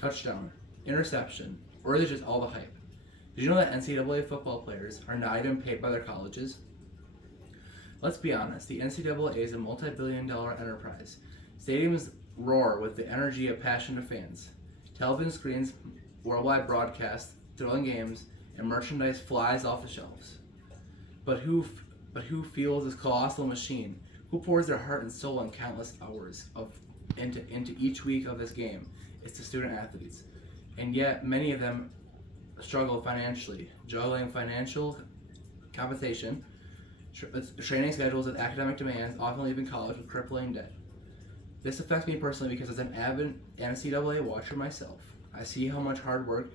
touchdown, interception, or is it just all the hype? Did you know that NCAA football players are not even paid by their colleges? Let's be honest, the NCAA is a multi-billion-dollar enterprise. Stadiums roar with the energy of passionate fans. Television screens, worldwide broadcasts, thrilling games, and merchandise flies off the shelves. But who fuels this colossal machine? Who pours their heart and soul and countless hours into each week of this game? It's the student athletes. And yet, many of them struggle financially, juggling financial compensation, training schedules, and academic demands, often leaving college with crippling debt. This affects me personally because as an avid NCAA watcher myself, I see how much hard work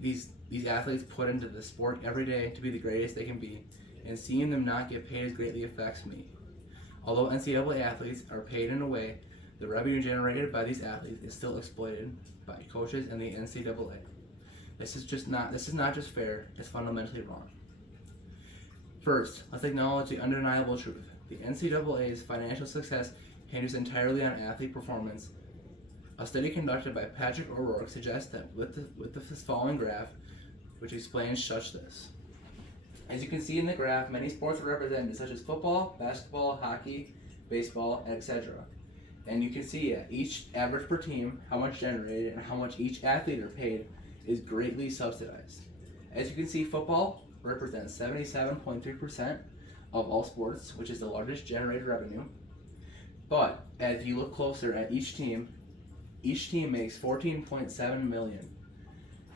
these athletes put into the sport every day to be the greatest they can be, and seeing them not get paid greatly affects me. Although NCAA athletes are paid in a way, the revenue generated by these athletes is still exploited by coaches and the NCAA. This is not just fair, it's fundamentally wrong. First, let's acknowledge the undeniable truth. The NCAA's financial success hinges entirely on athlete performance. A study conducted by Patrick O'Rourke suggests that with this following graph, which explains such this. As you can see in the graph, many sports are represented, such as football, basketball, hockey, baseball, etc. And you can see each average per team, how much generated, and how much each athlete are paid is greatly subsidized. As you can see, football represents 77.3% of all sports, which is the largest generated revenue. But as you look closer at each team makes $14.7 million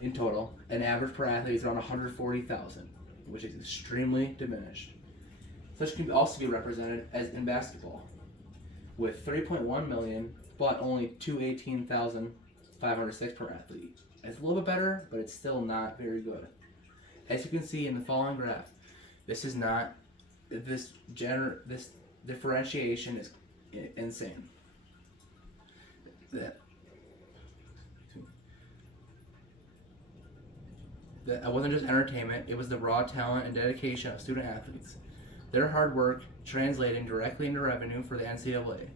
in total. An average per athlete is around $140,000, which is extremely diminished. Such can also be represented as in basketball, with $3.1 million, but only $218,506 per athlete. It's a little bit better, but it's still not very good. As you can see in the following graph, this differentiation is insane. That wasn't just entertainment, it was the raw talent and dedication of student athletes. Their hard work translating directly into revenue for the NCAA.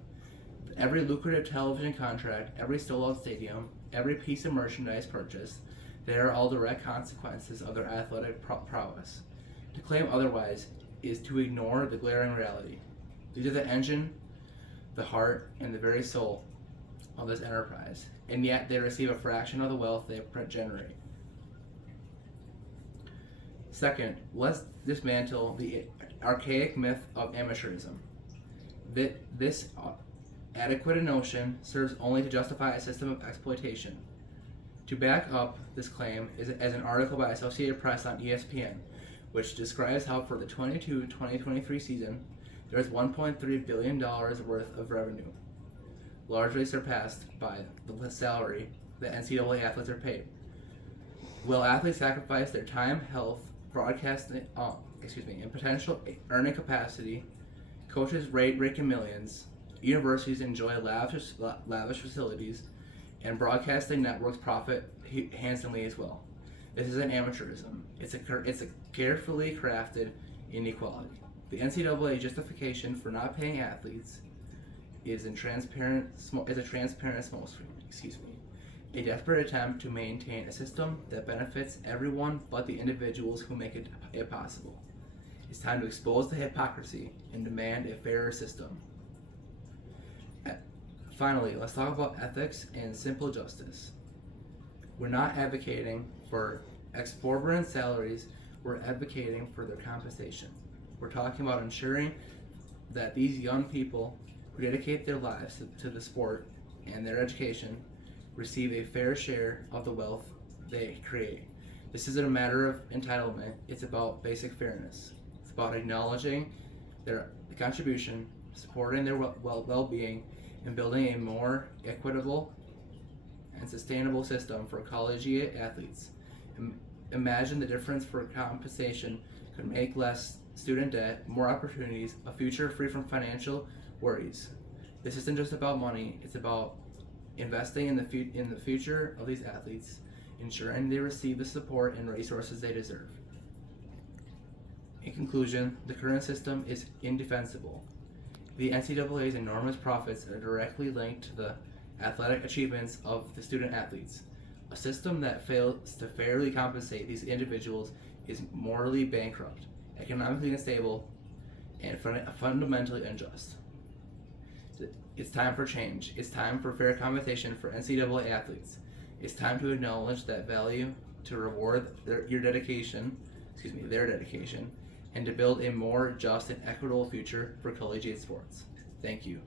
Every lucrative television contract, every sold-out stadium, every piece of merchandise purchased, they are all direct consequences of their athletic prowess. To claim otherwise is to ignore the glaring reality. These are the engine, the heart, and the very soul of this enterprise, and yet they receive a fraction of the wealth they generate. Second, let's dismantle the archaic myth of amateurism. This adequate notion serves only to justify a system of exploitation. To back up this claim is as an article by Associated Press on ESPN, which describes how for the 22-2023 season, there is $1.3 billion worth of revenue, largely surpassed by the salary that NCAA athletes are paid. Will athletes sacrifice their time, health, broadcasting, and potential earning capacity? Coaches rake in millions. Universities enjoy lavish facilities, and broadcasting networks profit handsomely as well. This isn't amateurism. It's a carefully crafted inequality. The NCAA justification for not paying athletes is a transparent smokescreen. A desperate attempt to maintain a system that benefits everyone but the individuals who make it possible. It's time to expose the hypocrisy and demand a fairer system. Finally, let's talk about ethics and simple justice. We're not advocating for exorbitant salaries, we're advocating for their compensation. We're talking about ensuring that these young people who dedicate their lives to the sport and their education receive a fair share of the wealth they create. This isn't a matter of entitlement, it's about basic fairness. It's about acknowledging their contribution, supporting their well-being, and building a more equitable and sustainable system for collegiate athletes. Imagine the difference for compensation could make less student debt, more opportunities, a future free from financial worries. This isn't just about money, it's about investing in the future of these athletes, ensuring they receive the support and resources they deserve. In conclusion, the current system is indefensible. The NCAA's enormous profits are directly linked to the athletic achievements of the student athletes. A system that fails to fairly compensate these individuals is morally bankrupt, economically unstable, and fundamentally unjust. It's time for change. It's time for fair compensation for NCAA athletes. It's time to acknowledge that value, to reward their dedication, and to build a more just and equitable future for collegiate sports. Thank you.